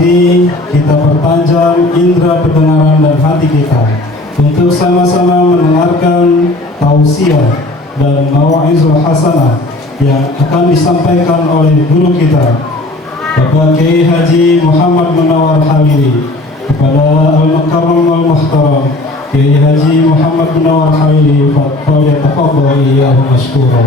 Mari kita perpanjang indera pendengaran dan hati kita untuk sama-sama mendengarkan tausiah dan mau'izah hasanah yang akan disampaikan oleh guru kita Bapak Kiai Haji Muhammad Munawar Hamili kepada Al-Mukarram Al-Muhtaram Kiai Haji Muhammad Munawar Hamili. Falyatafadhal iyyahu mashkura.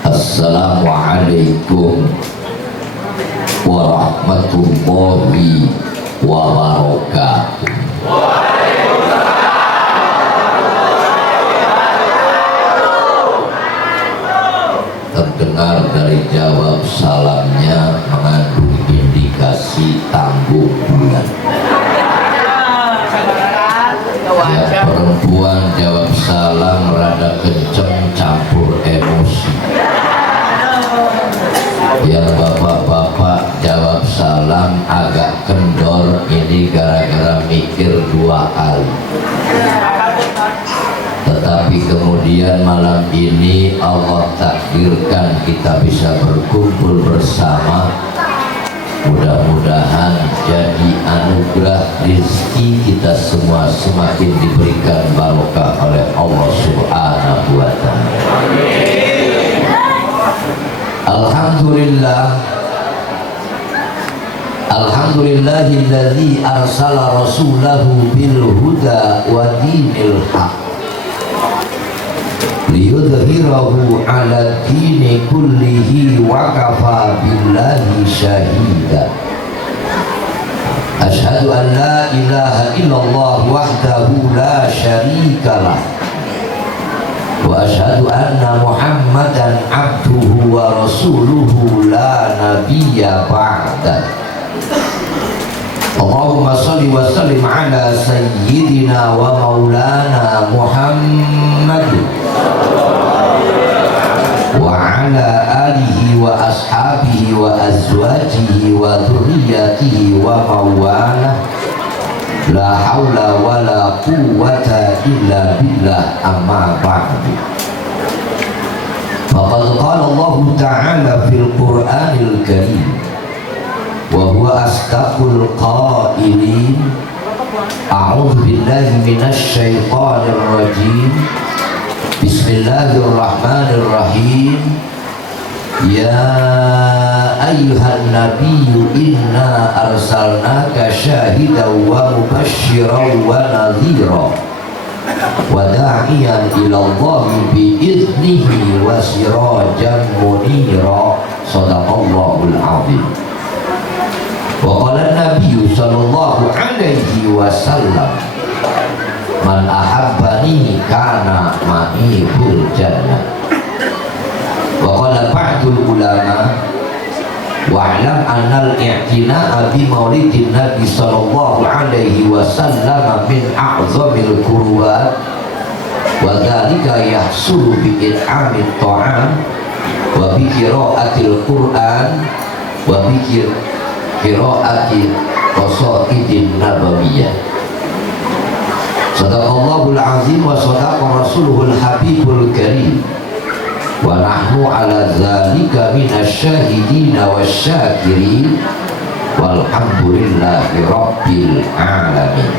Assalamualaikum warahmatullahi wabarakatuh. Terdengar dari jawab salamnya mengandung indikasi tangguh bulan. Ya, perempuan jawab salam rada kenceng campur emosi. Yang bapak-bapak jawab salam agak kendor, ini gara-gara mikir dua kali. Tetapi kemudian malam ini Allah takdirkan kita bisa berkumpul bersama. Mudah-mudahan jadi anugerah rezeki kita semua semakin diberikan barokah oleh Allah Subhanahu wa ta'ala. Alhamdulillah, alhamdulillahilladzi arsala rasulahu bil huda wa dinil haq liyudhhirahu 'ala dini kullihi wa kafa billahi shahida. Asyhadu an la ilaha illallah wahdahu la syarikalah wa asyhadu anna Muhammadan abduhu wa rasuluhu la nabiyya ba'da. Allahumma shalli wa sallim ala sayyidina wa maulana Muhammad wa ala alihi wa ashabihi wa azwajihi wa dhurriyyatihi wa mawalah. La haula wa la quwwata illa billah, amma ba'du. Faqad qala Allah ta'ala fil Qur'anil Karim wa huwa asdaqul qailin. A'udzu billahi minasy syaithanir rajim. Bismillahirrahmanirrahim. Ya ayyuhan nabiyyu inna arsalnaka syahidan wa mubasysyiran wa nadhira wa da'iyan ila Allahi bi'idnihi wa sirajan munira. Shadaqallahul azim. Wa qala an-nabiyyu sallallahu alaihi wasallam man ahabbani kana ma'i fil jannah. Wa qala ba'dul ulama wa'lam annal i'tina'a bi maulidin nabi sallallahu alaihi wasallam min a'zamil qurbat wa dhalika yahsulu bi it'amit ta'am wa bi qira'atil qur'an wa bi qira'ati qasaidin nabawiyyah. Sadaqallahul azim wa sadaqa rasuluhul habibul karim wa nahnu ala dzalika minasyahidin wasyakirin walhamdulillahi rabbil alamin.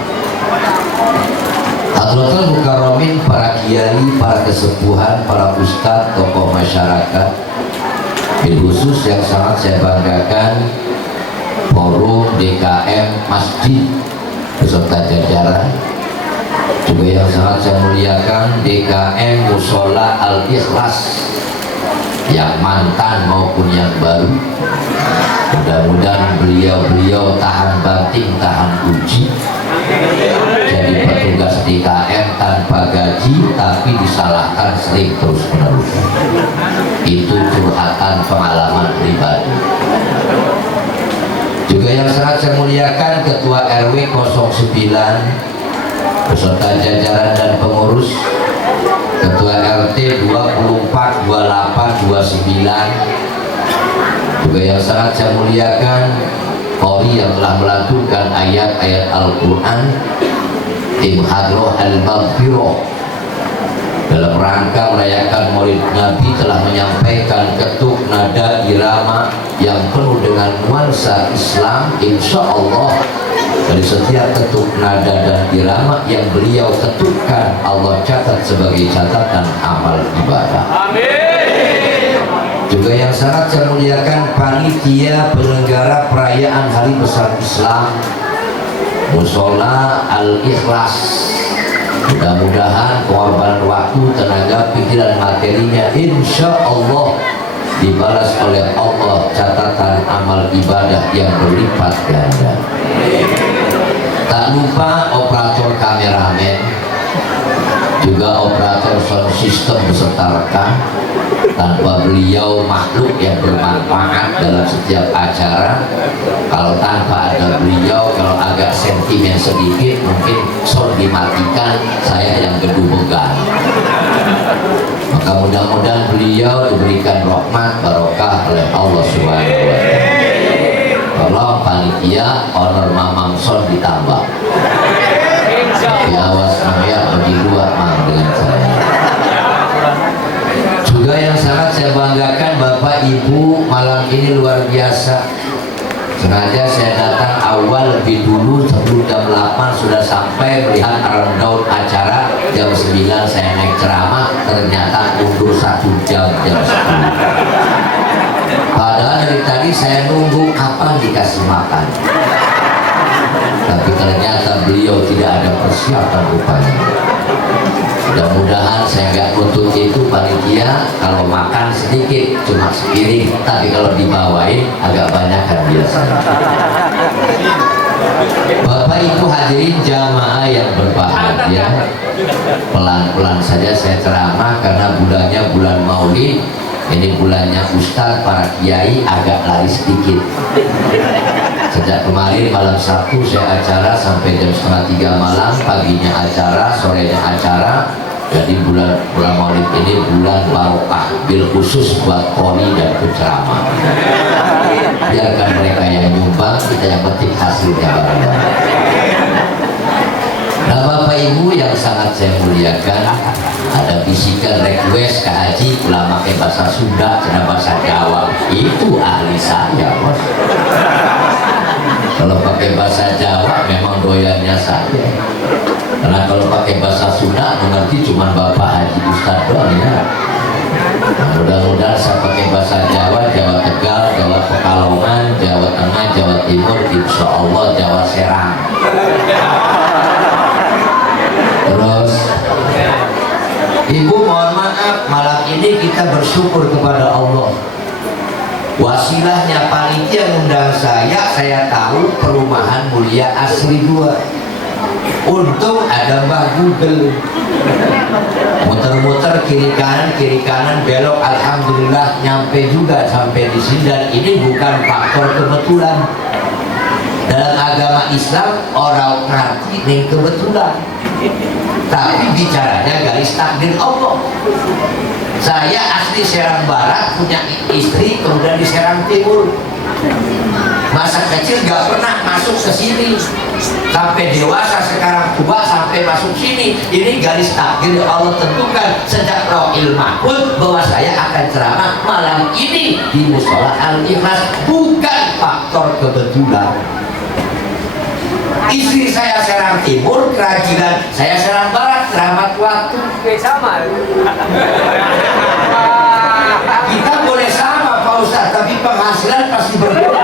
Hadratul mukarramin, para kiai, para kesepuhan, para ustadz, tokoh masyarakat, bil khusus yang sangat saya banggakan forum DKM Masjid beserta jajaran, juga yang sangat saya muliakan DKM Musola Al-Ikhlas yang mantan maupun yang baru. Mudah-mudahan beliau-beliau tahan banting, tahan uji, jadi petugas DKM tanpa gaji tapi disalahkan sering terus menerus. Itu curhatan pengalaman pribadi. Juga yang sangat saya muliakan Ketua RW 09 beserta jajaran dan pengurus, Ketua RT 24, 28, 29, juga yang sangat saya muliakan Qori yang telah melantunkan ayat-ayat Al-Quran, tim Hadroh Al-Maghfirah dalam rangka merayakan Maulid Nabi telah menyampaikan ketuk nada irama yang penuh dengan nuansa Islam. Insya Allah dari setiap ketuk nada dan irama yang beliau ketukkan, Allah catat sebagai catatan amal ibadah. Amin. Juga yang sangat saya muliakan panitia penyelenggara perayaan Hari Besar Islam Musola Al-Ikhlas. Mudah-mudahan pengorbanan waktu, tenaga, pikiran, materinya insya Allah dibalas oleh Allah catatan amal ibadah yang berlipat ganda. Tak lupa operator kameramen, juga operator sound system beserta rekam. Tanpa beliau makhluk yang bermanfaat dalam setiap acara. Kalau tanpa ada beliau, kalau agak sentimen sedikit mungkin sound dimatikan, saya yang gedung-gedung. Maka mudah-mudahan beliau diberikan rahmat barokah oleh Allah Subhanahu wa Ta'ala. Tolong panitia honor mamang sound ditambah. Tapi awas namanya bagi luar mang dengan saya. Juga yang sangat saya banggakan Bapak Ibu malam ini luar biasa. Sengaja saya datang awal lebih dulu, sebelum jam 8 sudah sampai melihat rundown acara. Jam 9 saya naik ceramah, ternyata mundur 1 jam, jam 10. Padahal dari tadi saya nunggu kapan dikasih makan, tapi ternyata beliau tidak ada persiapan rupanya. Mudah-mudahan saya nggak nuntut itu panitia, kalau makan sedikit cuma sepiring, tapi kalau dibawain agak banyak kan biasanya. Bapak Ibu hadirin jamaah yang berbahagia, pelan-pelan saja saya ceramah karena bulannya bulan Maulid. Ini bulannya Ustadz, para kiai agak lari sedikit. Sejak kemarin malam Sabtu saya acara sampai jam 2:30 malam, paginya acara, sorenya acara. Jadi bulan Maulid ini bulan barokah, bil khusus buat Qori dan penceramah. Biarkan mereka yang nyumbang, kita yang penting hasilnya bareng-bareng. Nah Bapak Ibu yang sangat saya muliakan, ada bisikan request ke Haji pula pakai bahasa Sunda dan bahasa Jawa. Itu ahli saya, bos. Kalau pakai bahasa Jawa memang doyannya saya. Karena kalau pakai bahasa Sunda mengerti cuma Bapak Haji Ustadz doang ya. Mudah-mudahan saya pakai bahasa Jawa, Jawa Tegal, Jawa Pekalongan, Jawa Tengah, Jawa Timur, insya Allah Jawa Serang. Terus Ibu mohon maaf, malam ini kita bersyukur kepada Allah. Wasilahnya panitia undang saya tahu perumahan Mulia Asri 2. Untung ada Mbak Google, muter-muter kiri kanan belok, alhamdulillah nyampe juga sampai di sini. Dan ini bukan faktor kebetulan. Dalam agama Islam orang ngerti ini kebetulan, tapi bicaranya garis takdir Allah. Saya asli Serang Barat, punya istri kemudian di Serang Timur. Masa kecil gak pernah masuk ke sini, sampai dewasa sekarang tua sampai masuk sini. Ini garis takdir Allah tentukan sejak Lauhil Mahfuz bahwa saya akan ceramah malam ini di Mushola Al-Ikhlas, bukan faktor kebetulan. Istri saya Serang Timur, kerajinan saya Serang Barat, rahmat waktu. Sama. Kita boleh sama Pak Ustadz, tapi penghasilan pasti berbeda.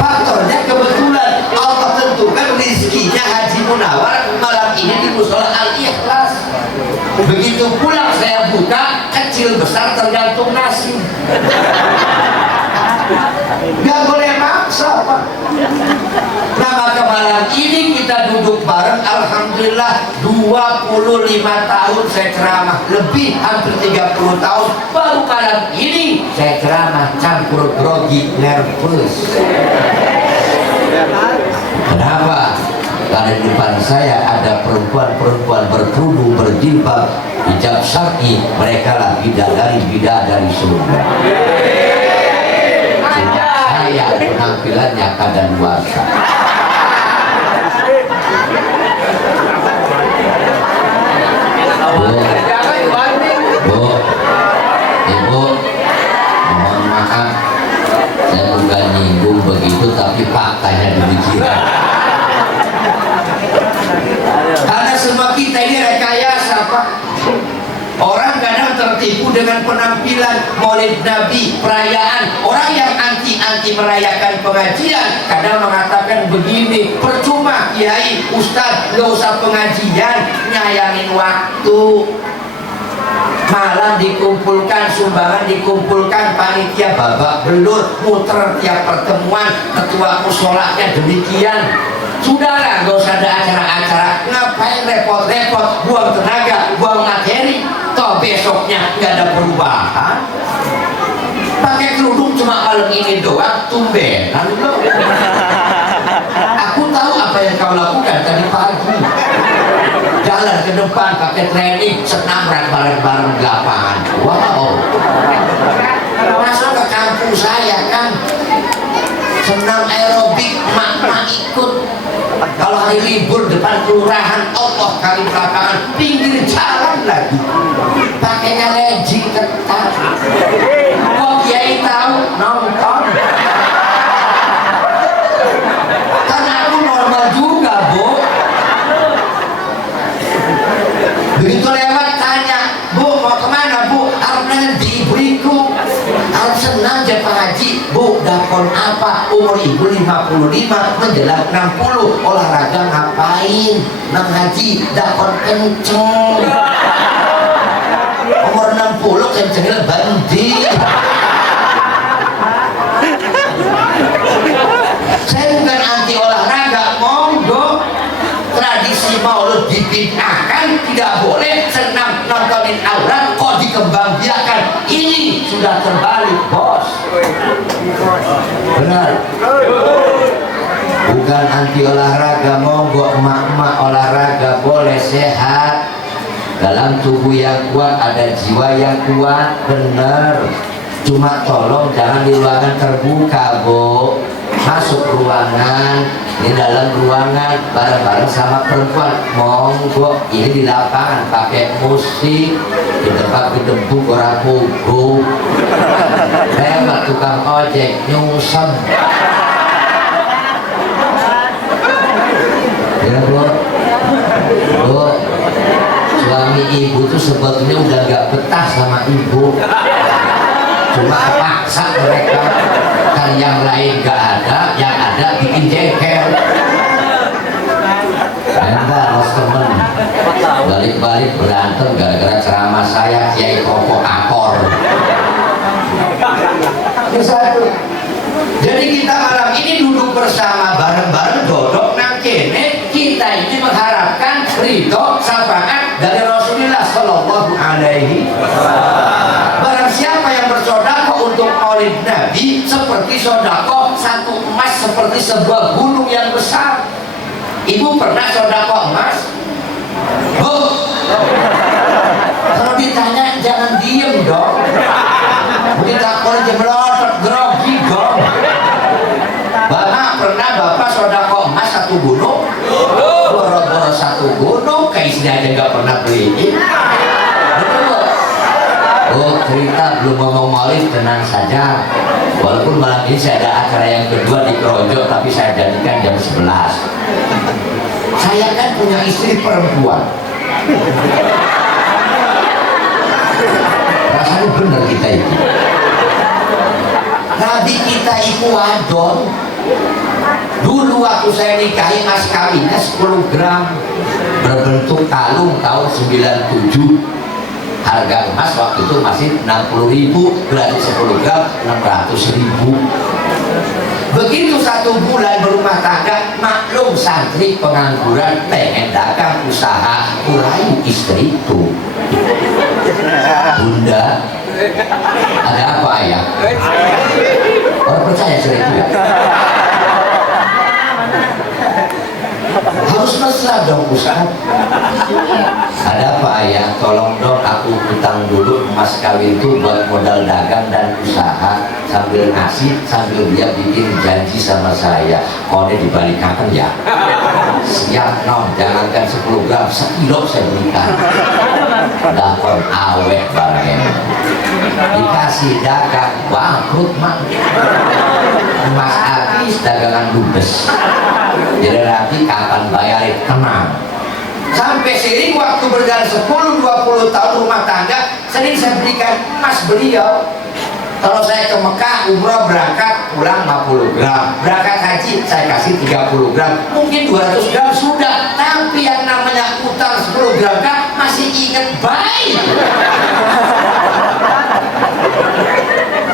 Faktornya kebetulan Allah tentukan rezekinya Haji Munawar malam ini di Mushola Al-Ikhlas. Begitu pulang saya buka, kecil besar tergantung nasi. Gak boleh maksa Pak. Nah maka malam ini kita duduk bareng, alhamdulillah 25 tahun saya ceramah, lebih hampir 30 tahun baru malam ini saya ceramah campur grogi nervous. Kenapa? Karena di depan saya ada perempuan-perempuan berkerudung, berjilbab, hijab syar'i, mereka lah bidadari surga. Saya penampilannya kadaluarsa. Bu, Ibu, mohon maaf, saya bukan nyinggung begitu, tapi faktanya demikian. Karena semua kita ini rekayasa Pak. Orang kadang tertipu dengan penampilan Maulid Nabi, perayaan. Orang yang anti merayakan pengajian kadang mengatakan begini, percuma kiai, ustaz, gak usah pengajian, nyayangin waktu. Malam dikumpulkan, sumbangan dikumpulkan, panitia babak belur, muter tiap pertemuan, ketua musholanya demikian. Sudahlah, gak usah ada acara-acara, ngapain repot-repot, buang tenaga, buang materi, toh besoknya gak ada perubahan. Pakai kerudung cuma malam ini doang, tumbenan loh. Aku tahu apa yang kau lakukan tadi pagi. Jalan ke depan pakai training, senam bareng-bareng di lapangan. Wow. Masuk ke kampung saya kan, senam aerobik, mak ikut. Kalau hari libur depan kelurahan, Allah kali lapangan, pinggir jalan lagi. Pakainya legging ketat. Kok kiai tahu nonton? Karena aku normal juga, Bu. Begitu lewat tanya, Bu mau kemana Bu? Harusnya di ibu-ibu, harus senang jadi Pak Haji. Bu dakon apa? Umur ibu 55 menjelang 60, olahraga ngapain? Bang Haji dakon kenceng. Umur 60 kencengnya bandi. Saya bukan anti olahraga, monggo. Tradisi maulud dibid'ahkan, tidak boleh senam nontonin aurat kok dikembangbiakan. Ini sudah terbalik bos. Benar. Bukan anti olahraga, monggo emak-emak olahraga boleh, sehat. Dalam tubuh yang kuat ada jiwa yang kuat, benar. Cuma tolong jangan di ruangan terbuka, Bu. Masuk ruangan, ini dalam ruangan bareng-bareng sama perempuan, monggo. Ini di lapangan pakai musik, di tempat gedebuk orang punggung. Lewat tukang ojek nyungsem. Ya Bu. ibu tuh sebetulnya udah gak betah sama ibu, cuma paksa mereka. Kan yang lain gak ada, yang ada bikin jengkel. Enggak, harus temen balik-balik berantem gara-gara ceramah saya Kiai provokator. Jadi kita malam ini duduk bersama bareng-bareng dodok nang kene, kita ini mengharapkan ridho syafaat dari Rasulullah Shallallahu Alaihi Wasallam. Barang siapa yang bersedekah untuk maulid Nabi seperti sedekah satu emas seperti sebuah gunung yang besar. Ibu pernah sedekah emas? Bu, kalau ditanya jangan diem dong. Kita boleh melotot grogi dong. Bapak pernah bapak sedekah emas satu gunung? Boro-boro satu gunung, kayak istri aja nggak pernah beliin. Betul. Oh, cerita belum ngomong maulid, tenang saja. Walaupun malam ini saya ada acara yang kedua di Projo, tapi saya jadikan jam 11. Saya kan punya istri perempuan. Rasanya benar kita itu. Nabi kita itu wadon. Dulu waktu saya nikahi mas kawinnya 10 gram berbentuk kalung tahun 97. Harga emas waktu itu masih 60.000, berarti 10 gram 600.000. Begitu 1 bulan berumah tangga, maklum santri pengangguran pengen dagang usaha, kurai istri itu. Bunda, ada apa ayah? Orang percaya sering itu ya? Harus mesra dong Ustaz. Ada apa ayah? Tolong dong aku utang dulu emas kawin itu buat modal dagang dan usaha, sambil ngasih sambil dia bikin janji sama saya. Kode dibalikan ya. Siap non, jangankan 10 gram, 1 kilo saya berikan. Dakon awet barangnya. Dikasih dagang bangkrut mak. Emas habis dagangan ludes. Jadi nanti kapan bayarin tenang. Sampai sering waktu berjalan 10-20 tahun rumah tangga, sering saya berikan emas beliau. Kalau saya ke Mekah umroh berangkat pulang 50 gram, berangkat haji saya kasih 30 gram, mungkin 200 gram sudah, tapi yang namanya utang 10 gram kan masih ingat baik.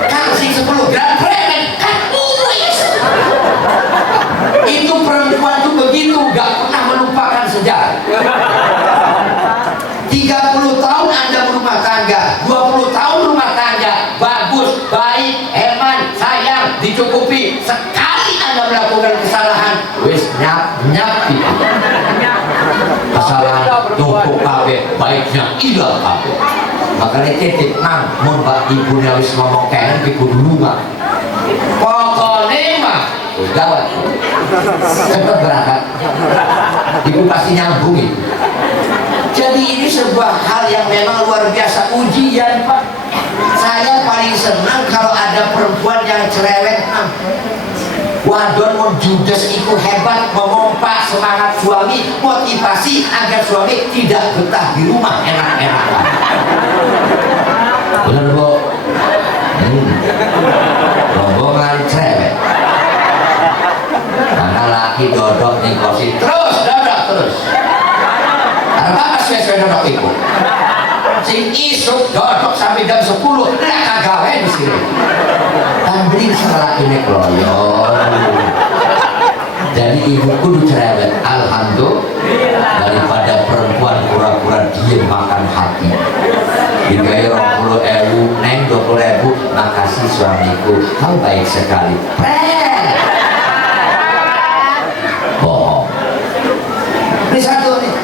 Kasih 10 gram premen kan uwis. Itu perempuan tuh begitu, gak pernah melupakan sejarah. 30 tahun Anda berumah tangga, 20 tahun rumah tangga, bagus, baik, hemat, sayang, dicukupi. Sekali Anda melakukan kesalahan, wis nyap itu. Kesalahan tumpuk kabeh, baiknya hilang kabeh. Makanya titip nang, mun bak ibunya wis ngomong kenen ibu dulu mah. Pokoknya mah gawat. Cepat berangkat. Ibu pasti nyambung itu. Jadi ini sebuah hal yang memang luar biasa, ujian Pak. Saya paling senang kalau ada perempuan yang cerewet. Wadon mau judes itu hebat, memompa semangat suami, motivasi agar suami tidak betah di rumah enak-enakan. Benar Bu? Rombongan cerewet. Karena laki dodok nih kosi terus dodok terus. Apa sesuai dodok itu? Sing isuk dodok sampai jam 10 lah kagawe di sini. Tambri salah ini keloyon. Jadi ibu kudu cerewet. Alhamdulillah, daripada perempuan pura-pura diem makan hati. Dibayar 20.000, neng 20.000, makasih suamiku, kau baik sekali. Bohong. Ini satu nih.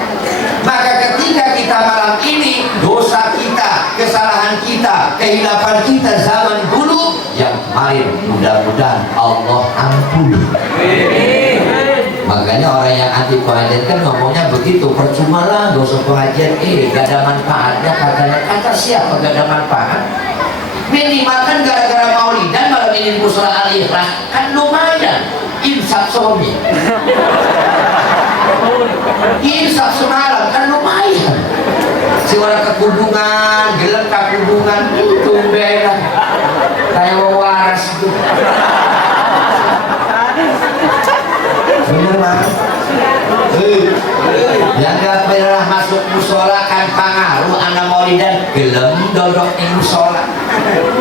Maka ketika kita malam ini dosa kita, kesalahan kita, kehilapan kita zaman dulu yang kemarin, mudah-mudahan Allah ampuni. Makanya orang yang anti pengajian kan ngomongnya begitu, percuma lah gak usah pengajian, gak ada manfaatnya katanya. Kata siapa gak ada manfaat? Minimal kan gara-gara maulidan malam ini musra al-ikhlas kan lumayan insaf suami. Insaf semalam kan lumayan. Si orang kekudungan, gelap kekudungan, tumben lah. Kayak mau waras itu. Bener Mas. Yang gak pernah masuk musola kan pengaruh anak maulidan gelem dodok di musola.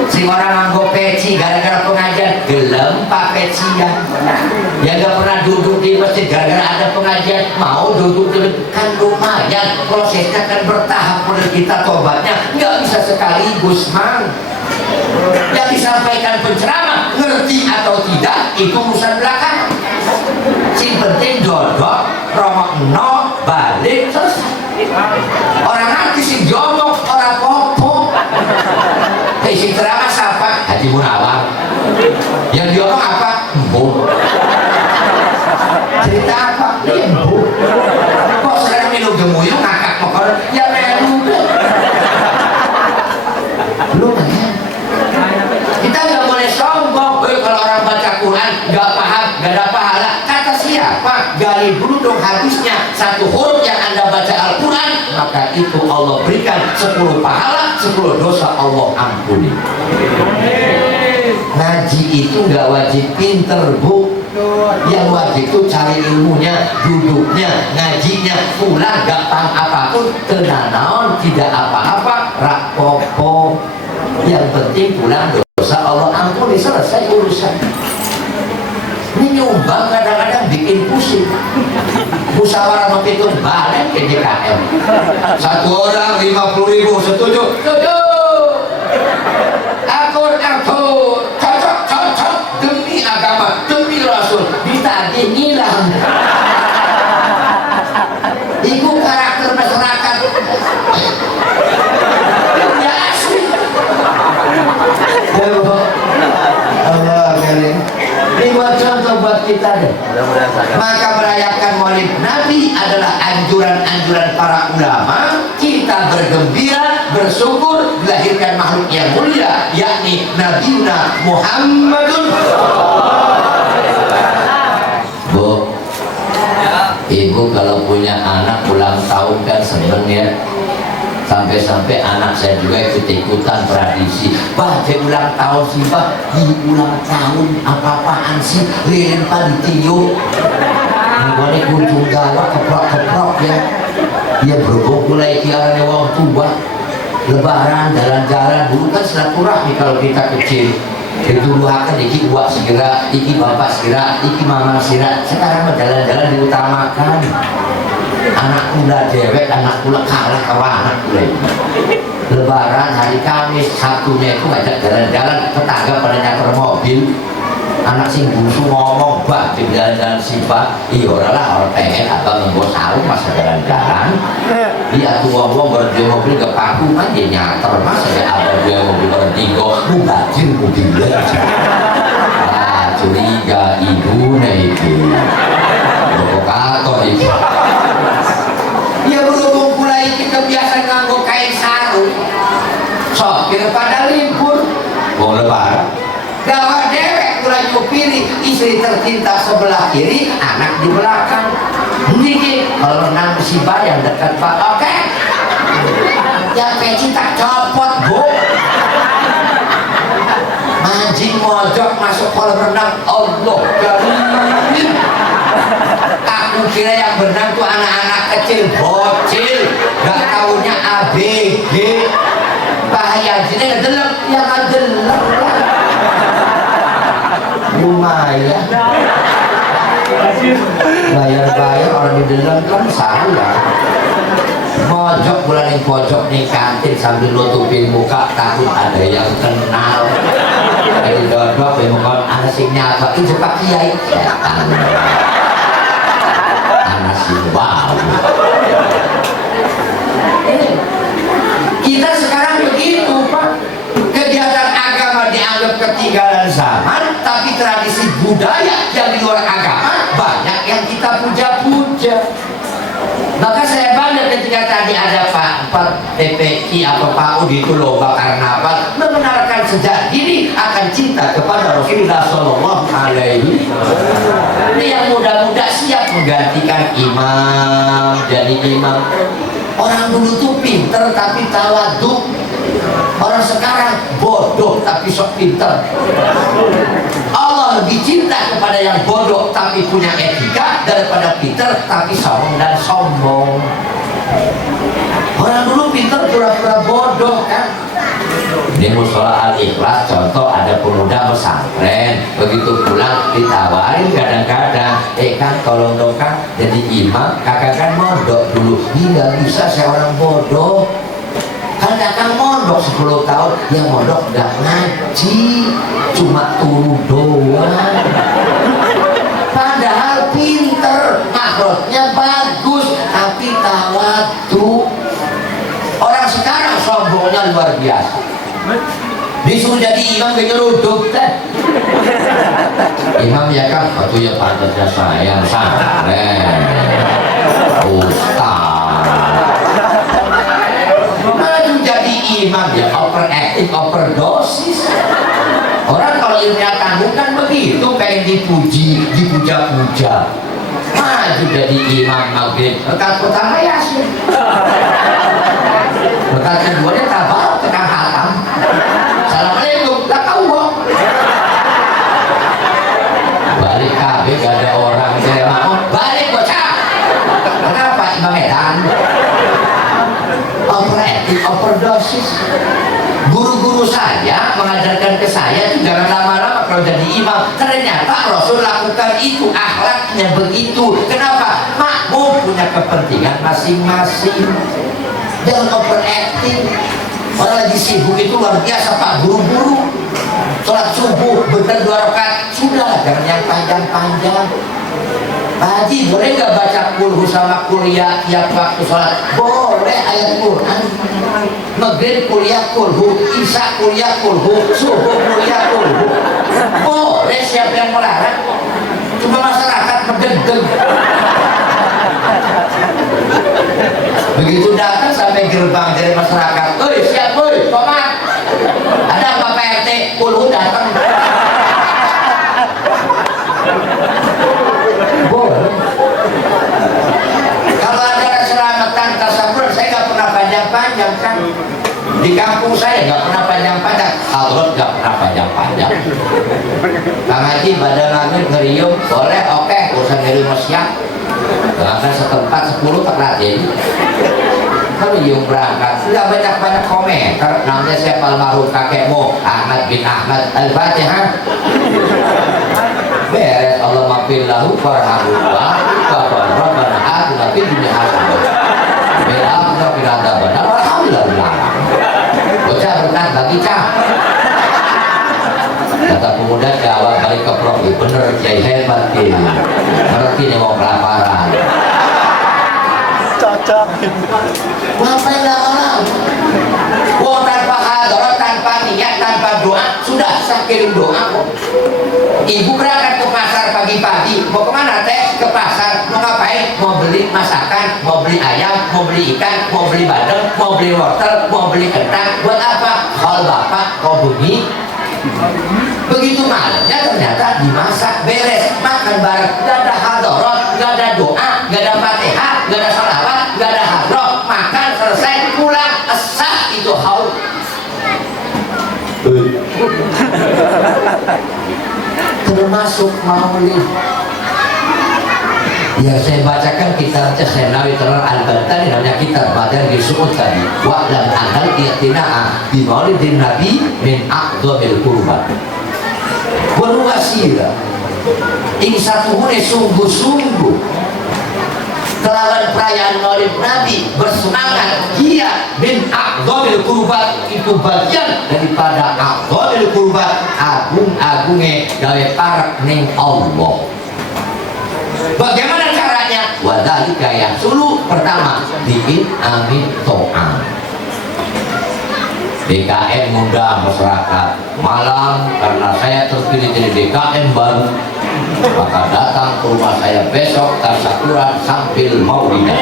Si orang nganggo peci gara-gara pengajian gelem pak pecian. Yang gak pernah duduk di masjid gara-gara ada pengajian mau duduk di kan lumayan prosesnya kan bertahap pada kita tobatnya nggak bisa sekaligus mang. Yang disampaikan penceramah ngerti atau tidak itu urusan belakang. Si penting dodok romok no balik selesai. Orang nanti si jomok orang popo. Si ceramah siapa? Haji Munawar. Yang diomong apa? Embu. Cerita apa? Embu. Kok sekarang minum gemuyung ngakak pokor? Ya melu. Lu kan? Kita nggak boleh sombong. Kalau orang baca Quran nggak paham, nggak ada pahala. Kata siapa? Gali dulu dong hadisnya. Satu huruf yang Anda baca Al-Quran, maka itu Allah berikan 10 pahala, 10 dosa Allah ampuni. Ngaji itu nggak wajib pinter bu. Yang wajib itu cari ilmunya, duduknya, ngajinya, pulang gak paham apapun, tenanawan tidak apa-apa, rapopo. Yang penting pulang dosa Allah ampuni, selesai urusan. Ini nyumbang kadang-kadang bikin pusing. Musyawarah mempitun badan ke JKM. Satu orang 50.000 setuju? Setuju. Akur, cocok demi agama, demi Rasul. Ditagih ngilang. Iku karakter masyarakat. Ya asli. Allah karim. Ini buat contoh buat kita deh. Maka merayakan Maulid Nabi adalah anjuran-anjuran para ulama. Kita bergembira, bersyukur dilahirkan makhluk yang mulia, yakni Nabiuna Muhammadun. Bu, ibu kalau punya anak ulang tahun kan seneng ya. Sampai-sampai anak saya juga ikut-ikutan tradisi. Bah, saya ulang tahun sih, Pak. Di ulang tahun apa-apaan sih? Lilin Pak ditiup. Boleh kunjung galak, keprok-keprok ya. Dia berhubung mulai kiarannya wong tua. Lebaran, jalan-jalan. Dulu kan silaturahmi kalau kita kecil. Dituduhakan iki uak segera, iki bapak segera, iki mama segera. Sekarang jalan-jalan diutamakan. Anak muda dewek, anak pula kalah kawan anak pula. Lebaran hari Kamis, Sabtunya itu ngajak jalan-jalan, tetangga pada nyater mobil. Anak sing busu ngomong, bah di jalan-jalan sifat, iya orang pengen abang ngebos sarung masa jalan-jalan. Iya tuh ngomong berhenti mobil ke paku kan dia nyater, masa ya abang dia mobil berhenti kok, lu gajin mobilnya. Ah, curiga ibu nih itu, provokator itu. Ya berhubung pula kita biasa nganggo kain sarung. So, kita pada libur mau lebaran gawat dewek mulai pilih istri tercinta sebelah kiri, anak di belakang. Ini kalau renang musibah yang dekat Pak, oke. Yang peci tak copot bu. Mancing mojok masuk kolam renang, Allah karim. Aku kira yang berenang tuh anak-anak kecil, bocil, gak taunya ABG. Bahaya sini ngedelep, ya ngedelep lah. Lumayan. Bayar-bayar orang di dalam kan salah. Mojok bulan yang pojok nih kantin sambil nutupin muka, takut ada yang kenal. Jadi dodok bemukan anak sing nyapa, itu Pak Kiai. Setan. Anak sing bau. Kita sekarang begitu Pak. Kegiatan agama dianggap ketinggalan zaman, tapi tradisi budaya yang di luar agama banyak yang kita puja-puja. Maka saya bangga ketika tadi ada Pak TPI atau Pak Udi itu lomba karnaval membenarkan sejak dini akan cinta kepada Rasulullah Sallallahu Alaihi Wasallam. Ini yang muda-muda siap menggantikan imam, jadi imam. Orang dulu tuh pinter tapi tawadhu. Orang sekarang bodoh tapi sok pinter. Allah lebih cinta kepada yang bodoh tapi punya etika daripada pinter tapi sombong dan sombong. Orang dulu pinter pura-pura bodoh kan. Di musola Al-Ikhlas contoh ada pemuda pesantren, begitu pulang ditawarin kadang-kadang, kan tolong dong Kang jadi imam, kakak kan mondok dulu. Nggak bisa, saya orang bodoh. Kan kakak mondok 10 tahun, yang mondok nggak ngaji, cuma turun doang. Padahal pinter, makhluknya bagus, tapi tawadhu. Orang sekarang sombongnya luar biasa. Disuruh jadi imam kenyeruduk teh. Imam ya kan, itu ya pantasnya saya santren, ustaz. Maju jadi imam ya overacting, overdosis. Orang kalau ilmunya tanggung kan begitu, pengen dipuji, dipuja-puja. Maju jadi imam maghrib, rekat pertama Yasin, rekat keduanya tabar tekan hatam. Assalamualaikum, lah kau balik kabeh gak ada orang mau balik bocah. Kenapa Imam Medan? Overacting, overdosis. Guru-guru saya mengajarkan ke saya itu jangan lama-lama kalau jadi imam. Ternyata Rasul lakukan itu, akhlaknya begitu. Kenapa? Makmum punya kepentingan masing-masing. Jangan overacting. Orang lagi sibuk itu luar biasa Pak, buru-buru. Sholat subuh bener 2 rakaat, sudah, jangan yang panjang-panjang. Pak Haji, boleh nggak baca kulhu sama kuliah tiap waktu sholat? Boleh, ayat Quran. Maghrib kuliah kulhu, isya kuliah kulhu, subuh kuliah kulhu. Boleh, siapa yang melarang? Cuma masyarakat mendegem. Begitu datang sampai gerbang dari masyarakat, oi siap oi, komat. Ada apa Pak RT? Kulhu datang. Boleh. Kalau ada keselamatan tasawuf, saya nggak pernah panjang-panjang kan. Di kampung saya nggak pernah panjang-panjang, Alot nggak pernah panjang-panjang. Kang Haji badan langit ngerium, boleh, oke, urusan ngerium siap. Bahkan setempat 10 terlatih. Kalau yang berangkat sudah banyak-banyak komentar, namanya siapa almarhum kakekmu Ahmad bin Ahmad Al-Fatihah. Beres, Allah maafillahu warhamullah wa rabbana atina fid dunya hasanah wa qina adzabannar. Alhamdulillah. Bocah berkah bagi cah. Kata pemuda jawab balik ke Prof, bener Kiai hebat Kiai. Ngerti nih mau kelaparan. Cocok. Ngapain lama-lama? Wah, tanpa hadarat, tanpa niat, tanpa doa, sudah sah kirim doa kok. Ibu berangkat ke pasar pagi-pagi, mau kemana teh? Ke pasar, mau ngapain? Mau beli masakan, mau beli ayam, mau beli ikan, mau beli bandeng, mau beli wortel, mau beli kentang. Buat apa? Kalau bapak kau bumi. Begitu malamnya ternyata dimasak, beres, makan bareng, gak ada hadarat, gak ada doa, gak ada fatihah, gak ada salawat, gak ada hadroh, makan selesai pulang, esah itu haul. Termasuk maulid. Ya saya bacakan kitabnya Senawi Teror Al-Bantani, namanya kitab Badar Yusuf tadi. Wa'lam anal i'tina'ah bi maulidin nabi min aqdamil qurban. Wanuwasira ing satuhune sungguh-sungguh kelawan perayaan maulid nabi bersemangat dia min aqdamil qurban, itu bagian daripada aqdamil qurban, agung-agungnya gawe parek ning Allah. Bagaimana caranya? Wadhalika yang sulu pertama bikin amin to'am. DKM ngundang masyarakat malam karena saya terpilih jadi DKM baru, maka datang ke rumah saya besok tasyakuran sambil maulidan.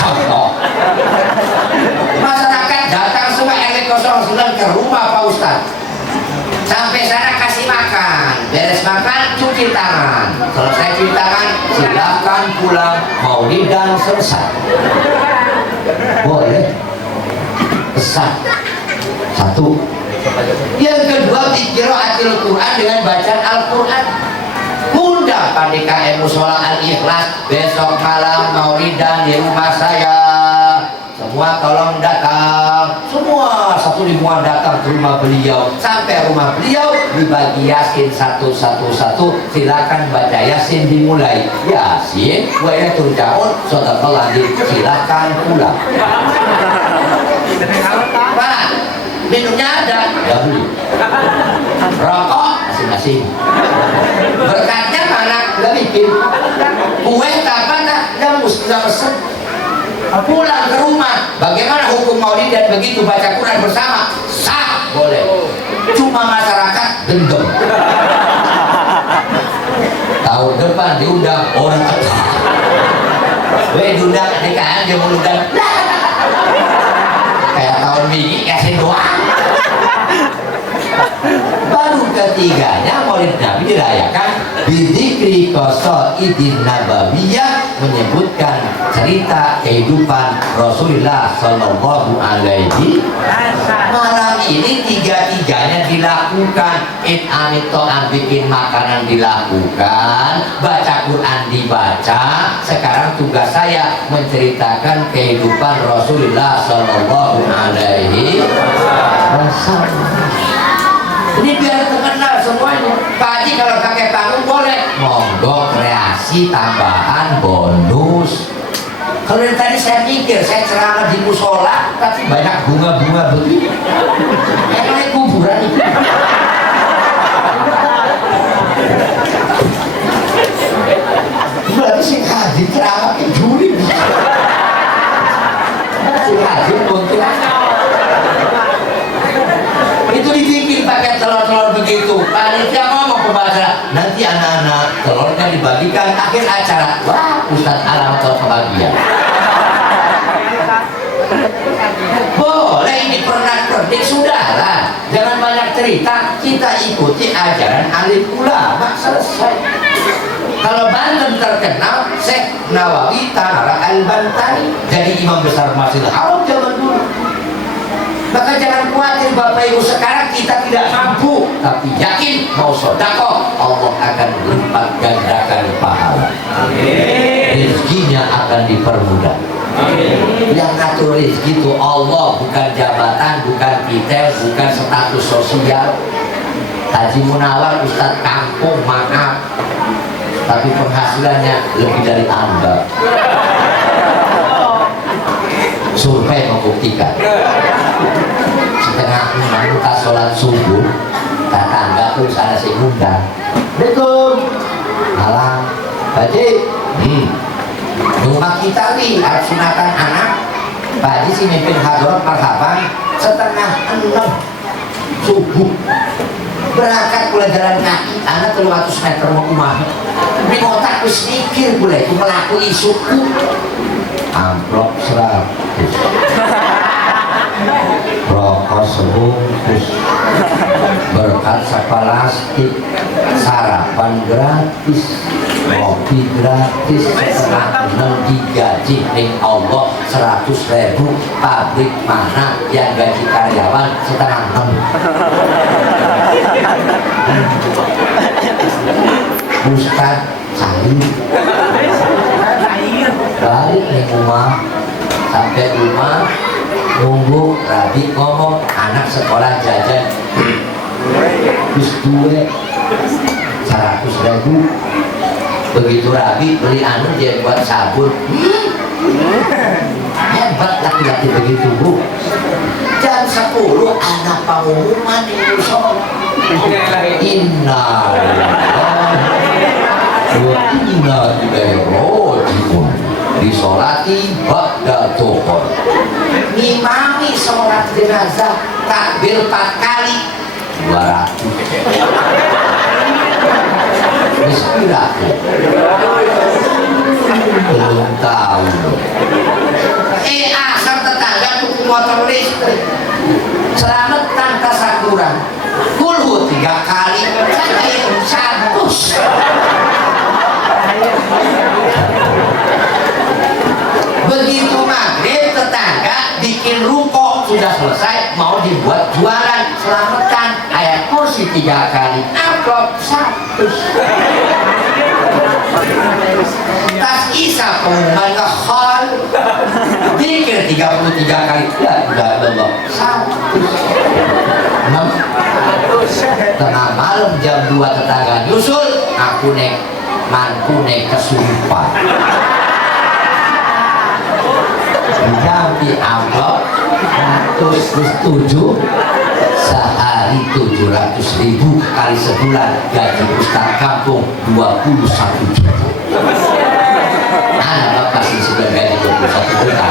Contoh masyarakat datang semua RW 09 ke rumah Pak Ustadz. Sampai sana kasih makan, beres makan cuci tangan, selesai cuci tangan silakan pulang, maulidan selesai. Boleh. Pesan. Satu. Yang kedua, qiraatul Quran dengan bacaan Al-Quran. Undang PDKM Musola Al-Ikhlas besok malam maulidan di rumah saya. Semua tolong datang. Semua 1.000 datang ke rumah beliau. Sampai rumah beliau dibagi Yasin satu-satu. Silakan baca Yasin dimulai. Yasin wa yaturjaun sadaqal adzim. Silakan pulang. Pak, minumnya ada? Ya beli. Rokok masing-masing. Berkatnya mana? Gak bikin. Kue kapan? Gak mesti pesen. Pulang ke rumah, bagaimana hukum maulid dan begitu baca Quran bersama? Sah, boleh. Cuma masyarakat dendam. Tahun depan diundang orang kata. Diundang nikahan dia mengundang. Kayak tahun ini kasih doang. Baru ketiganya maulid Nabi dirayakan bidzikri qasaidin nabawiyah, menyebutkan cerita kehidupan Rasulullah Sallallahu Alaihi Wasallam. Malam ini tiga-tiganya dilakukan. Anitoan bikin makanan dilakukan, baca Quran dibaca. Sekarang tugas saya menceritakan kehidupan Rasulullah Sallallahu Alaihi Wasallam. Ini biar terkenal semuanya. Pak Haji kalau pakai panggung boleh. Monggo, kreasi tambahan bonus. Kalau yang tadi saya mikir, saya ceramah di musola, tapi banyak bunga-bunga begini. Emangnya kuburan itu. Berarti si Haji ceramah ke juri. Si Haji kuntilanak. Itu dibikin pakai telur-telur begitu. Panitia ngomong pembaca, nanti anak-anak telurnya dibagikan akhir acara. Wah, Ustadz Alam atau kebagian. Boleh ini pernak-pernik, sudahlah. Jangan banyak cerita, kita ikuti ajaran alim ulama, selesai. Kalau Banten terkenal, Syekh Nawawi Tanara Al-Bantani jadi imam besar Masjidil Haram zaman dulu. Maka jangan khawatir Bapak Ibu, sekarang kita tidak mampu, tapi yakin mau sedekah, Allah akan lipat gandakan pahala. Rezekinya akan dipermudah. Yang ngatur rezeki itu Allah, bukan jabatan, bukan titel, bukan status sosial. Haji Munawar Ustadz kampung, maaf, tapi penghasilannya lebih dari Anda. Survei membuktikan. Setengah 6 kita sholat subuh, tetangga terus ada si undang. Betul. Malam, Pak Haji, rumah kita nih harus sunatan anak. Pak Haji si mimpin hadrat marhaban setengah 6 subuh. Berangkat pula jalan kaki, anak 300 meter mau rumah. Ini otak terus mikir boleh, itu melaku isuku. Amplop 100, rokok sebungkus, berkat sepelastik, sarapan gratis, kopi gratis, setengah 6 digaji ning Allah 100.000. Pabrik mana yang gaji karyawan setengah 6? Ustaz Salim balik nih rumah, sampai rumah nunggu Rabi ngomong anak sekolah jajan terus 2 100.000. Begitu Rabi beli anu dia buat sabun. Hebat laki-laki begitu, Bu. Jam 10 anak pengumuman di musola. Inna wa inna ilaihi raji'un. Disolati ba'da dhuhur. Ngimami sholat jenazah takbir 4 kali 200. Bismillah. Belum tahu. Asal tetangga tuku motor listrik. Selamatan tasakuran. Kulhu 3 kali. Saya 100. sudah selesai, mau dibuat jualan, selamatan ayat kursi 3 kali, amplop 100. Tas Isa pengumuman ngehol, dikir 33 kali, udah 100. Tengah malam jam 2 tetangga nyusul, aku mantu kesurupan. Ganti amplop 107, sehari 700.000 kali sebulan, gaji Ustaz kampung 21 juta. Anak bapak sih sudah gaji 21 juta.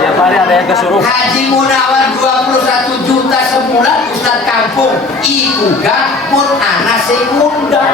Tiap hari ada yang kesurupan. Haji Munawar 21 juta sebulan, Ustaz kampung iku gak pun anak sing ngundang.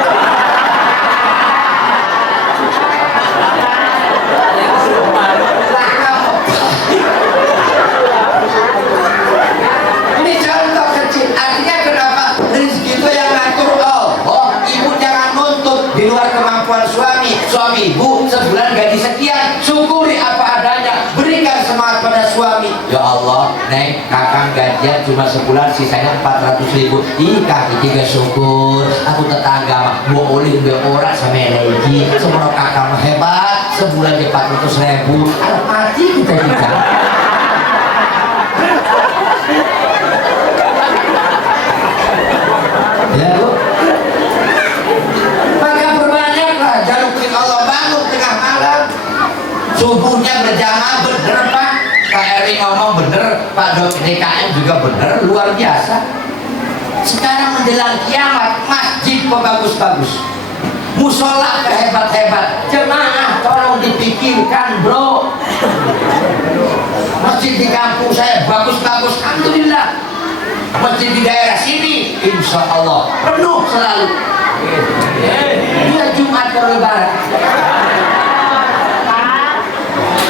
Ini contoh kecil, artinya kenapa rezeki itu yang ngatur Allah. Ibu jangan nuntut di luar kemampuan suami. Suami ibu sebulan gaji sekian, syukuri apa adanya, berikan semangat pada suami. Ya Allah, Neng, kakang gajian cuma sebulan, sisanya 400.000. Ih, kaki juga syukur. Aku tetangga mah, mau oleh orang sama lagi. Semua kakak mah hebat, sebulan 400.000. Anak mati kita nikah. Ya Bu, maka perbanyaklah jalukin Allah, bangun tengah malam, subuhnya berjamaah, bener Pak. Pak RW ngomong bener, Pak Dok DKM juga bener, luar biasa. Sekarang menjelang kiamat, masjid bagus-bagus, musola hebat-hebat, jemaah tolong dipikirkan bro. Masjid di kampung saya bagus-bagus, alhamdulillah. Masjid di daerah sini insya Allah penuh selalu. Dia Jumat ke Lebaran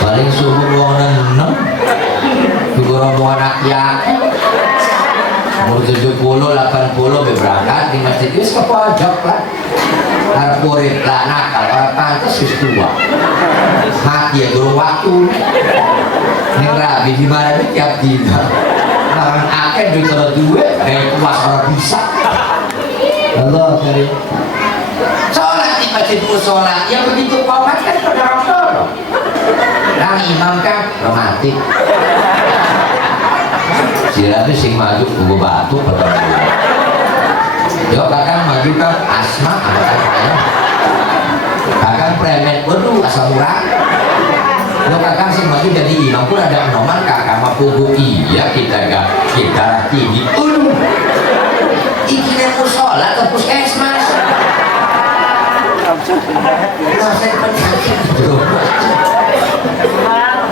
paling subuh ruangan 6 juga rombongan anak yakin umur 70, 80 berangkat di masjid itu ke pojok lah. Harap urip lah nakal, orang pantas wis tua mati ya guru waktu ini rabi gimana nih tiap dina orang akhir duit kalau duit dari puas orang bisa. Allah dari sholat di masjid musola yang begitu komat kan pada orang yang imam kan romantik sila itu sing maju buku batu pada yo kakak maju kan asma sama kakaknya kakak premen waduh asal murah. Lo kakak sih maju jadi imam pun ada nomor kakak mah kubu iya kita tinggi ikinya musola atau puskesmas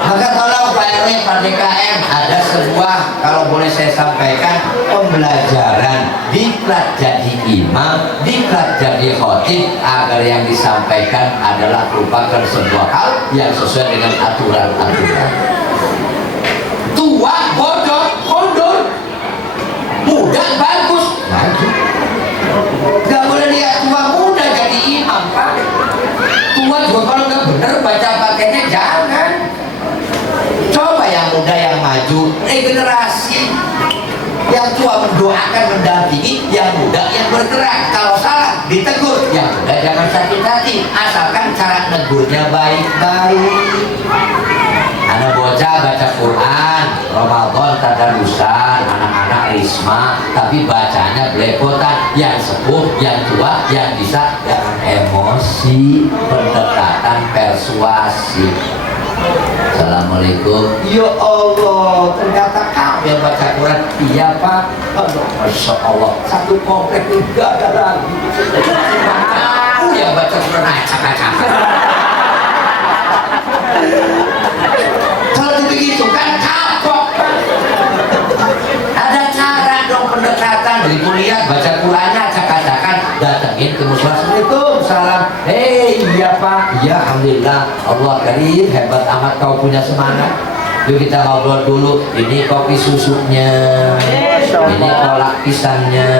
maka tolong Pak RW, Pak DKM, ada sebuah kalau boleh saya sampaikan pembelajaran diklat jadi imam, diklat jadi khotib agar yang disampaikan adalah merupakan sebuah hal yang sesuai dengan aturan-aturan. Tua bodoh mundur, muda bagus maju. Gak boleh lihat tua muda jadi imam Pak. Tua juga kalau nggak bener baca pakainya jangan. Coba yang muda yang maju, regenerasi. Yang tua mendoakan mendampingi, yang muda yang bergerak. Kalau salah ditegur, yang muda jangan sakit hati, asalkan cara negurnya baik-baik. Anak bocah baca Quran, Ramadan tadarusan, anak-anak risma, tapi bacanya belepotan. Yang sepuh, yang tua, yang bisa jangan emosi, pendekatan persuasi. Assalamualaikum. Ya Allah, ternyata kamu yang baca Quran. Iya Pak. Aduh, Masya Allah, satu komplek tidak ada lagi. Aku yang baca Quran acak-acak. Kalau begitu kan kapok. Ada cara dong pendekatan. Dari kuliah baca Qurannya acak-acakan, datengin ke musola. Assalamualaikum, salam. Iya Pak, iya alhamdulillah. Allah karim, hebat amat kau punya semangat. Yuk kita ngobrol dulu. Ini kopi susunya, ini kolak pisangnya,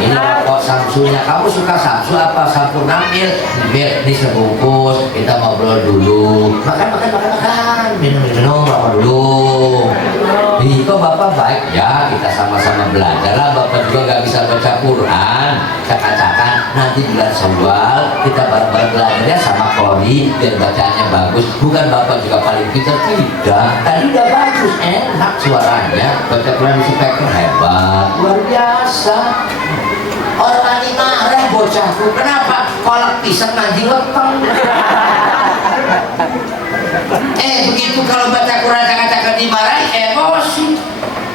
ini rokok samsunya. Kamu suka samsu apa? Sampurna mil ini sebungkus. Kita ngobrol dulu. Makan. minum Bapak dulu. Kok Bapak baik? Ya kita sama-sama belajar lah. Bapak juga gak bisa baca Quran cak-cakan. Nanti bulan Syawal kita bareng-bareng belajarnya sama Kori biar bacaannya bagus. Bukan Bapak juga paling pintar, tidak. Tadi udah bagus, enak suaranya. Baca Quran di speaker hebat, luar biasa. Orang lagi marah bocahku, kenapa? Kolak pisang ngaji lepeng. Begitu kalau baca Quran cak-cakan dimarahi, emosi.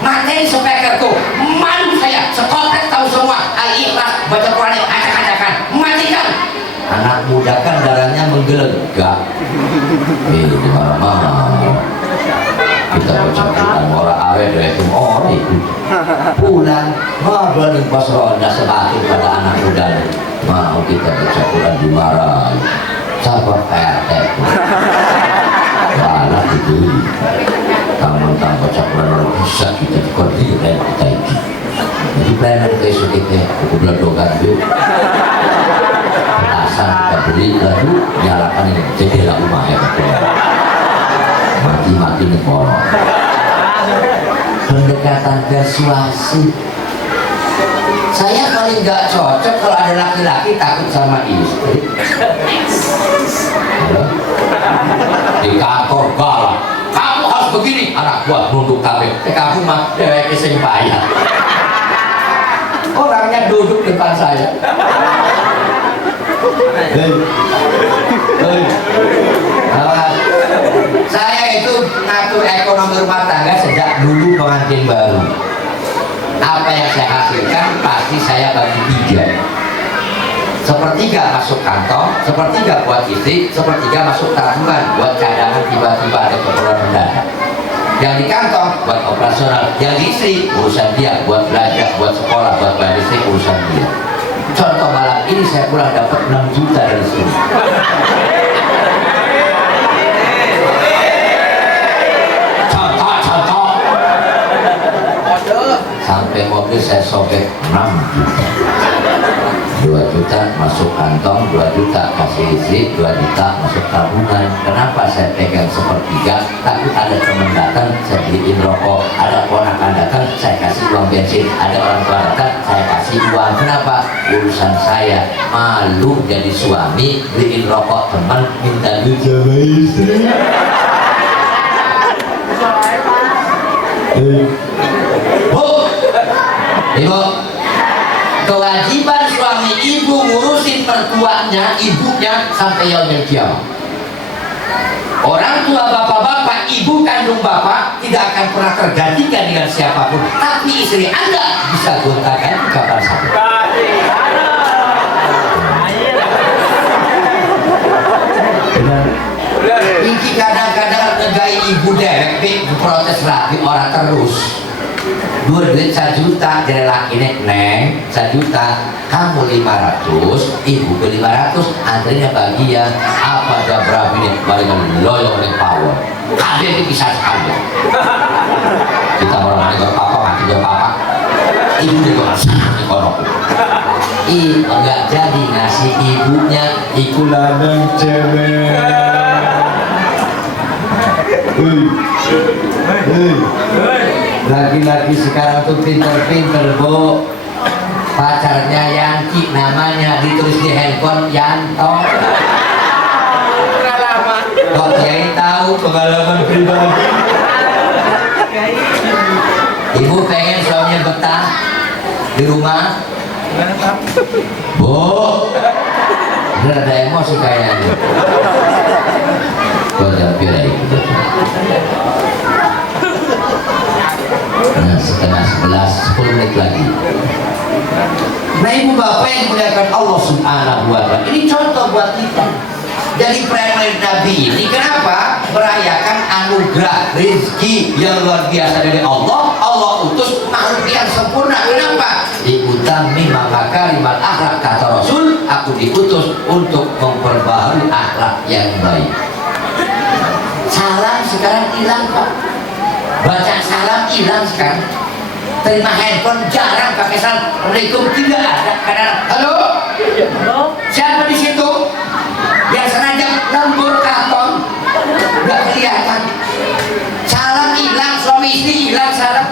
Materi speakerku, malu saya, sekotek tahu semua. Al-Ikhlas, baca Quran acak-acakan, matikan. Anak muda kan darahnya menggelegak. Di mana-mana kita baca Quran, orang awet itu orang itu pulang berbanding pas ronda sebatu pada anak muda. Mau kita baca Quran dimarahi, sabar RT. Malah itu taman-taman baca Quran orang bisa kita dikordi dan kita ini. Jadi pelayanan kita isu kita aku beladokan itu petasan kita beri lalu nyalakan ini jadi rumah ya mati-mati nih orang. Pendekatan persuasi. Saya paling gak cocok kalau ada laki-laki takut sama istri. Di kantor galak, kamu harus begini, anak buah nunduk kabeh. Kamu mah dewek sing payah. Orangnya duduk depan saya. Saya itu ngatur ekonomi rumah tangga sejak dulu pengantin baru. Apa yang saya hasilkan pasti saya bagi 3. Sepertiga masuk kantong, sepertiga buat istri, sepertiga masuk tabungan buat cadangan tiba-tiba ada keperluan mendadak. Yang di kantong buat operasional, yang di istri urusan dia, buat belajar, buat sekolah, buat bayar istri urusan dia. Contoh malam ini saya pulang dapat 6 juta dari sini. Contoh. Sampai mobil saya sobek 6 juta. 2 juta masuk kantong, 2 juta kasih istri, 2 juta masuk tabungan. Kenapa saya pegang sepertiga? Takut ada teman datang, saya beliin rokok. Ada ponakan datang, saya kasih uang bensin. Ada orang tua datang, saya kasih uang. Kenapa? Urusan saya. Malu jadi suami, beliin rokok teman, minta duit sama istri. Bu, Ibu, kewajiban suami ibu ngurusin mertuanya, ibunya sampai yaumil kiamat. Orang tua bapak-bapak, ibu kandung bapak tidak akan pernah tergantikan dengan siapapun. Tapi istri Anda bisa gonta-ganti kapan saja. Ini kadang-kadang negai ibu derek, protes lagi orang terus. Dua duit 1 juta dari laki neng 1 juta, kamu 500, ibu ke 500, antrinya bagian apa aja berapa ini barengan loyong dengan power. Ada ini bisa sekali. Kita orang lain apa mati apa, ibu juga sangat korok. Enggak jadi ngasih ibunya, ikut ladang cewek. Laki-laki sekarang tuh pinter-pinter, Bu. Pacarnya Yanti, namanya ditulis di handphone Yanto. Pengalaman. Kok Kiai tahu pengalaman pribadi? Ibu pengen suaminya betah di rumah. Bu, udah ada emosi kayaknya. Kau jangan pilih itu. Nah, setengah 11, 10 menit lagi. Nah, ibu bapak yang dimuliakan Allah Subhanahu wa ta'ala, ini contoh buat kita. Jadi perayaan Nabi ini kenapa merayakan anugerah rezeki yang luar biasa dari Allah? Allah utus makhluk yang sempurna. Kenapa? Diutami makarimal akhlak, kata Rasul, aku diutus untuk memperbaharui akhlak yang baik. Salam sekarang hilang, Pak. Baca salam hilang sekarang. Terima handphone jarang pakai salam. Assalamualaikum tidak ada. Kadang halo, siapa di situ? Yang sengaja lembur karton nggak kelihatan. bilang salam,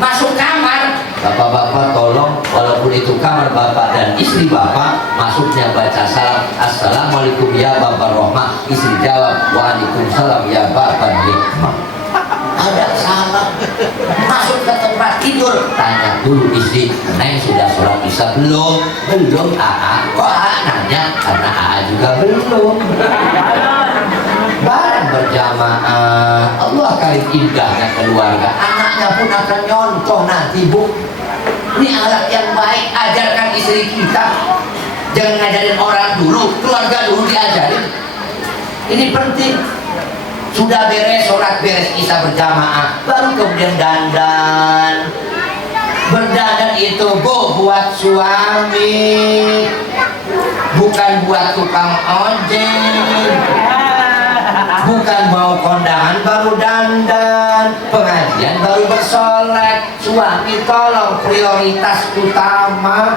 masuk kamar. Bapak-bapak tolong, walaupun itu kamar bapak dan istri bapak, masuknya baca salam, assalamualaikum ya bapak Rohmah. Istri jawab, waalaikumsalam ya bapak Hikmah. Ada salam. Masuk ke tempat tidur, tanya dulu istri, Neng sudah sholat isya belum? Belum. Kok nanya? Karena juga belum. Barang berjamaah, Allah kali indahnya keluarga. Anaknya pun akan nyontoh nanti, Bu. Ini alat yang baik, ajarkan istri kita. Jangan ngajarin orang dulu, keluarga dulu diajarin. Ini penting. Sudah beres sholat, beres isya berjamaah, baru kemudian dandan. Berdandan itu, Bu, buat suami, bukan buat tukang ojek. Bukan mau kondangan baru dandan, pengajian baru bersolek. Suami tolong prioritas utama.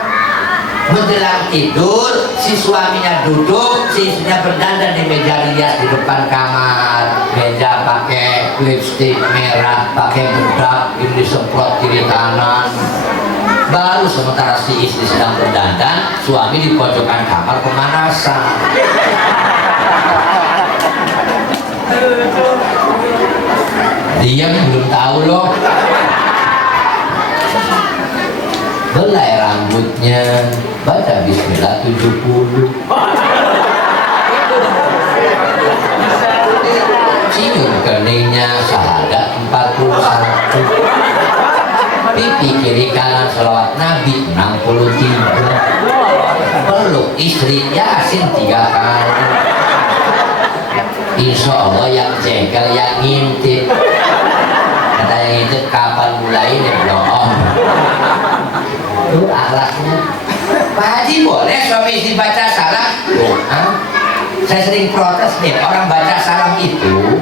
Menjelang tidur, si suaminya duduk, si istrinya berdandan di meja rias di depan kamar. Meja pakai lipstik merah, pakai bedak, ini disemprot kiri kanan. Baru sementara si istri sedang berdandan, suami di pojokan kamar pemanasan. Diam, belum tahu loh. Belai rambutnya, baca bismillah 70. Cium keningnya, syahadat 41. Pipi kiri kanan selawat Nabi 63. Peluk istri Yasin 3 kali. Insya Allah yang jengkel, yang ngintip. Kata yang ngintip, kapan mulai ini belum. Itu akhlaknya. Pak Haji boleh suami istri baca salam? Saya sering protes nih, orang baca salam itu.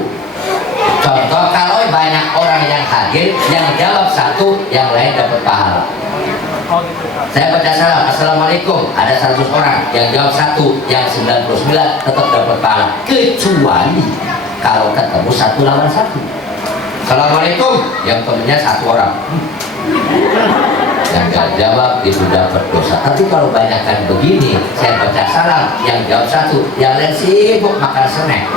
Contoh, kalau banyak orang yang hadir, yang jawab satu, yang lain dapat pahala. Saya baca salam, assalamualaikum, ada 100 orang, yang jawab satu, yang 99 tetap dapat pahala. Kecuali kalau ketemu 1 lawan 1. Assalamualaikum, yang temennya 1 orang, yang gak jawab itu dapat dosa. Tapi kalau banyak kan begini, saya baca salam, yang jawab 1, yang lain sibuk makan snack,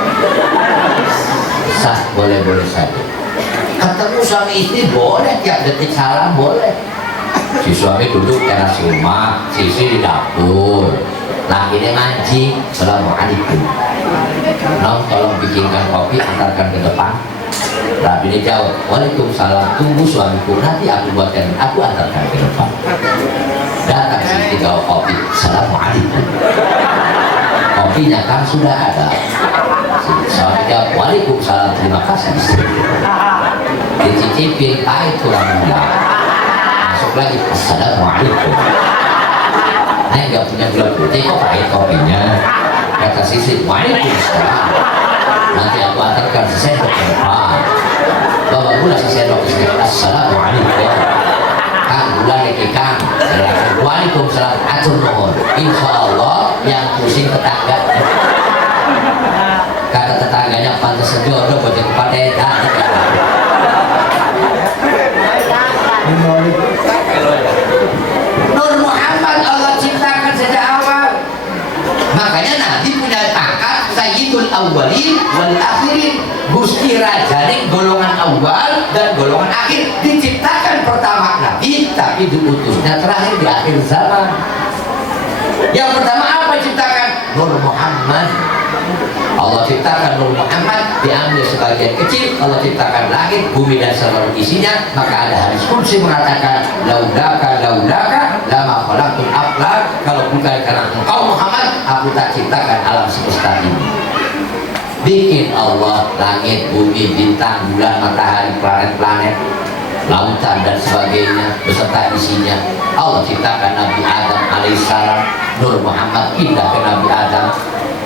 sah, boleh-boleh saja. Ketemu suami istri boleh, tiap detik salam boleh. Si suami duduk teras rumah, si istri di dapur, lakinya mancing, assalamualaikum. Nong, tolong bikinkan kopi, antarkan ke depan. Lakinya jawab, waalaikumsalam, tunggu suamiku, nanti aku buatkan, aku antarkan ke depan. Datang si istri bawa kopi, assalamualaikum. Kopinya kan sudah ada. Suami jawab, waalaikumsalam, terima kasih istri. Dicicipin, pahit kurang mudah. Masuk lagi, assalamualaikum. Neng gak punya gula putih, kok pahit kopinya? Kata sisi, waalaikumsalam. Nanti aku antarkan sesendok ke depan. Bawa gula sesendok ke depan, assalamualaikum. Kang, gula lagi kang. Waalaikumsalam, atur nuhun. Insya Allah yang pusing tetangga. Kata tetangganya, pantas sejodoh bocah kepada edan. Nur Muhammad Allah ciptakan sejak awal. Makanya Nabi punya pangkat Sayyidul Awwalin wal Akhirin. Gusti Rajaning golongan awal dan golongan akhir. Diciptakan pertama Nabi, tapi diutusnya terakhir di akhir zaman. Yang pertama apa diciptakan? Nur Muhammad. Allah ciptakan Nur Muhammad, diambil sebagian kecil. Allah ciptakan langit, bumi dan seluruh isinya. Maka ada hadis qudsi mengatakan, laulaka lama khalaqtul aflak. Kalau bukan karena engkau Muhammad, aku tak ciptakan alam semesta ini. Bikin Allah langit, bumi, bintang, bulan, matahari, planet-planet, lautan dan sebagainya beserta isinya. Allah ciptakan Nabi Adam alaihissalam. Nur Muhammad pindah ke Nabi Adam.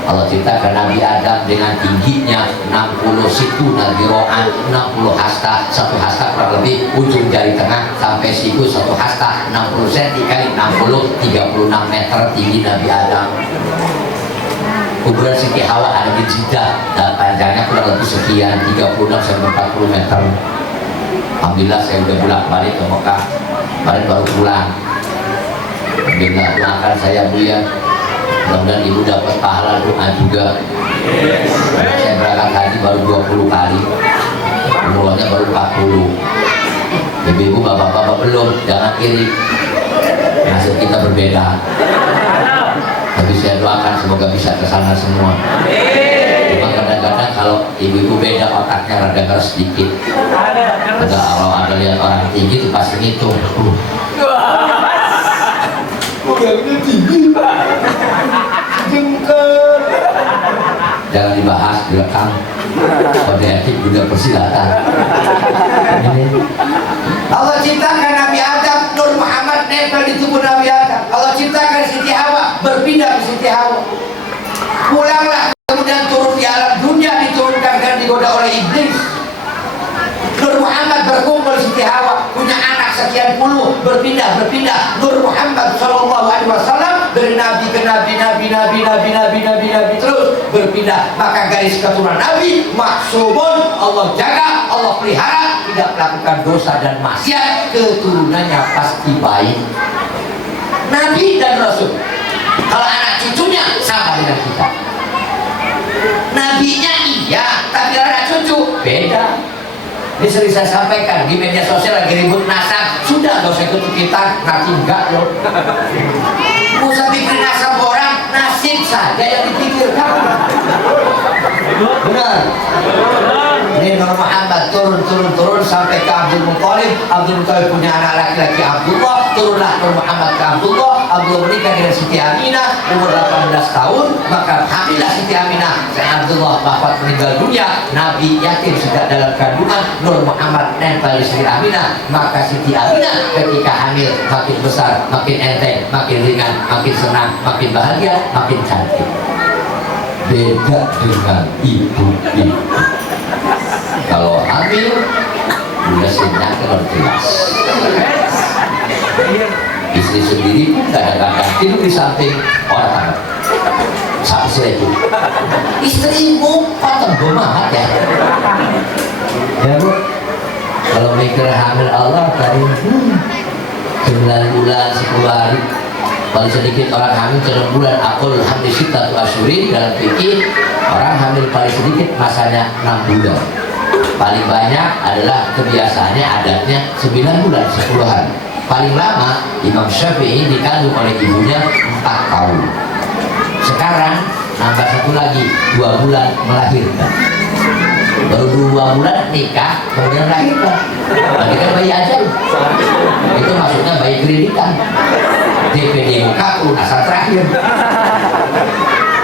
Allah ciptakan Nabi Adam dengan tingginya 60 siku nagiroan, 60 hasta, 1 hasta kurang lebih ujung jari tengah sampai siku 1 hasta 60 cm kali 60, 36 meter tinggi Nabi Adam. Kuburan Siti Hawa ada di Jeddah dan panjangnya kurang lebih sekian 36 sampai 40 meter. Alhamdulillah saya udah bolak-balik ke Mekah, kemarin baru pulang. Alhamdulillah, doakan saya Bu ya, mudah-mudahan ibu dapat pahala doa juga. Saya berangkat haji baru 20 kali, umurnya baru 40. Ibu-ibu, bapak-bapak belum, jangan iri, nasib kita berbeda. Tapi saya doakan semoga bisa ke sana semua. Cuma kadang-kadang kalau ibu-ibu beda otaknya rada keras sedikit. Kalau ada lihat orang tinggi itu pasti ngitung. Udahnya tinggi, jengkel. Jangan dibahas, direkam. Kode etik juga persilatan. Allah ciptakan Nabi Adam, Nur Muhammad nempel di tubuh Nabi Adam. Allah ciptakan Siti Hawa, berpindah ke Siti Hawa. Pulanglah, kemudian turun di alam dunia, diturunkan dan digoda oleh iblis. Nur Muhammad berkumpul Siti Hawa, punya anak sekian puluh, berpindah. Nur Muhammad SAW dari nabi ke nabi terus berpindah. Maka garis keturunan Nabi maksumun, Allah jaga, Allah pelihara, tidak melakukan dosa dan maksiat, keturunannya pasti baik. Nabi dan Rasul. Kalau anak cucunya sama dengan kita. Nabinya iya, tapi anak cucu beda. Ini sering saya sampaikan di media sosial lagi ribut nasab, sudah gak usah ikut kita, nanti enggak loh. Usah bikin nasab orang, nasib saja yang dipikirkan. Benar. Ini Nur Muhammad turun sampai ke Abdul Muthalib. Abdul Muthalib punya anak laki-laki Abdullah, turunlah Nur Muhammad ke Abdullah. Abdullah menikah dengan Siti Aminah, umur 18 tahun, maka hamillah Siti Aminah. Abdullah wafat meninggal dunia, Nabi yatim sejak dalam kandungan. Nur Muhammad nempel di Siti Aminah, maka Siti Aminah ketika hamil makin besar, makin enteng, makin ringan, makin senang, makin bahagia, makin cantik. Beda dengan ibu-ibu. Kalau hamil, udah sinyal jelas. Istri sendiri pun kadang-kadang tidur di samping orang sampai seribu. Istrimu patah gomahat ya. Ya Bu, kalau mikir hamil Allah tadi 9 bulan 10 hari. Paling sedikit orang hamil 9 bulan. Akul hamil sitatu asyurin, dalam fikih orang hamil paling sedikit masanya 6 bulan. Paling banyak adalah kebiasaannya adatnya 9 bulan 10 hari. Paling lama Imam Syafi'i dikandung oleh ibunya 4 tahun. Sekarang nambah 1 lagi, 2 bulan melahirkan. Baru 2 bulan nikah, kemudian melahirkan. Berarti kan bayi ajaib. Itu maksudnya bayi kreditan. DPD muka lunasan terakhir.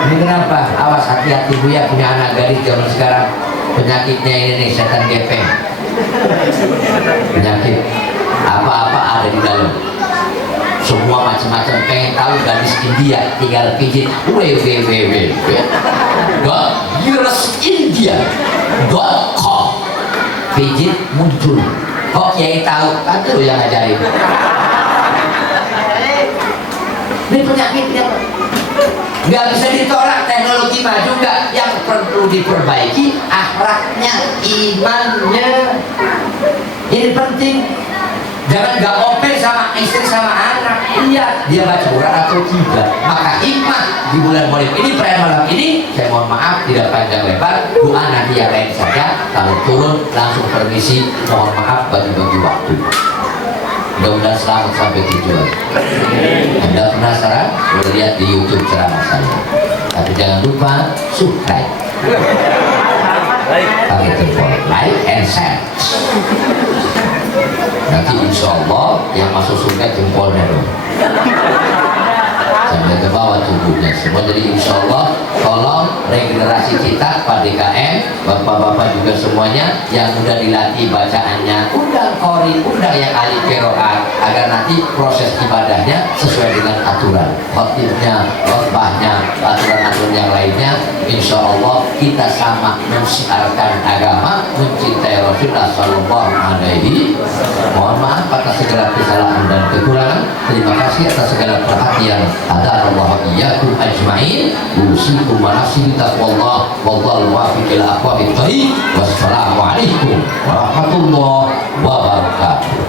Ini kenapa? Awas, hati-hati Bu ya, punya anak gadis zaman sekarang. Penyakitnya ini nih, setan gepeng. Penyakit apa-apa ada di dalam. Semua macam-macam, pengen tahu gadis India, tinggal pijit www.girlsindia.com, pijit muncul. Kok Kiai tahu? Kan itu yang ngajarin. Ini penyakitnya nggak bisa ditolak. Teknologi maju nggak, yang perlu diperbaiki akhlaknya, imannya. Ini penting. Jangan nggak open sama istri sama anak. Iya, dia baca Quran atau tidak. Maka hikmah di bulan Maulid ini, perayaan malam ini, saya mohon maaf tidak panjang lebar, doa nanti yang lain saja. Kalau turun langsung permisi, mohon maaf bagi-bagi waktu. Mudah-mudahan selamat sampai tujuan. Anda penasaran? Boleh lihat di YouTube ceramah saya. Tapi jangan lupa subscribe, pakai tombol like and share. Nanti insya Allah yang masuk surga jempolnya dong, sampai ke bawah tubuhnya semua. Jadi insya Allah tolong regenerasi kita Pak DKM, bapak-bapak juga semuanya yang udah dilatih bacaannya, undang qori, undang yang ahli qiraat, agar nanti proses ibadahnya sesuai dengan aturan, khotibnya, khotbahnya, aturan-aturan yang lainnya. Insya Allah kita sama mensiarkan agama, mencintai Rasulullah Sallallahu Alaihi. Mohon maaf atas segala kesalahan dan kekurangan. Terima kasih atas segala perhatian. Hadanallahu iyyakum ajma'in. Usikum wa nafsi bi taqwallah. Wallahu muwaffiq ila aqwamit thoriq. Wassalamu alaikum warahmatullahi wabarakatuh.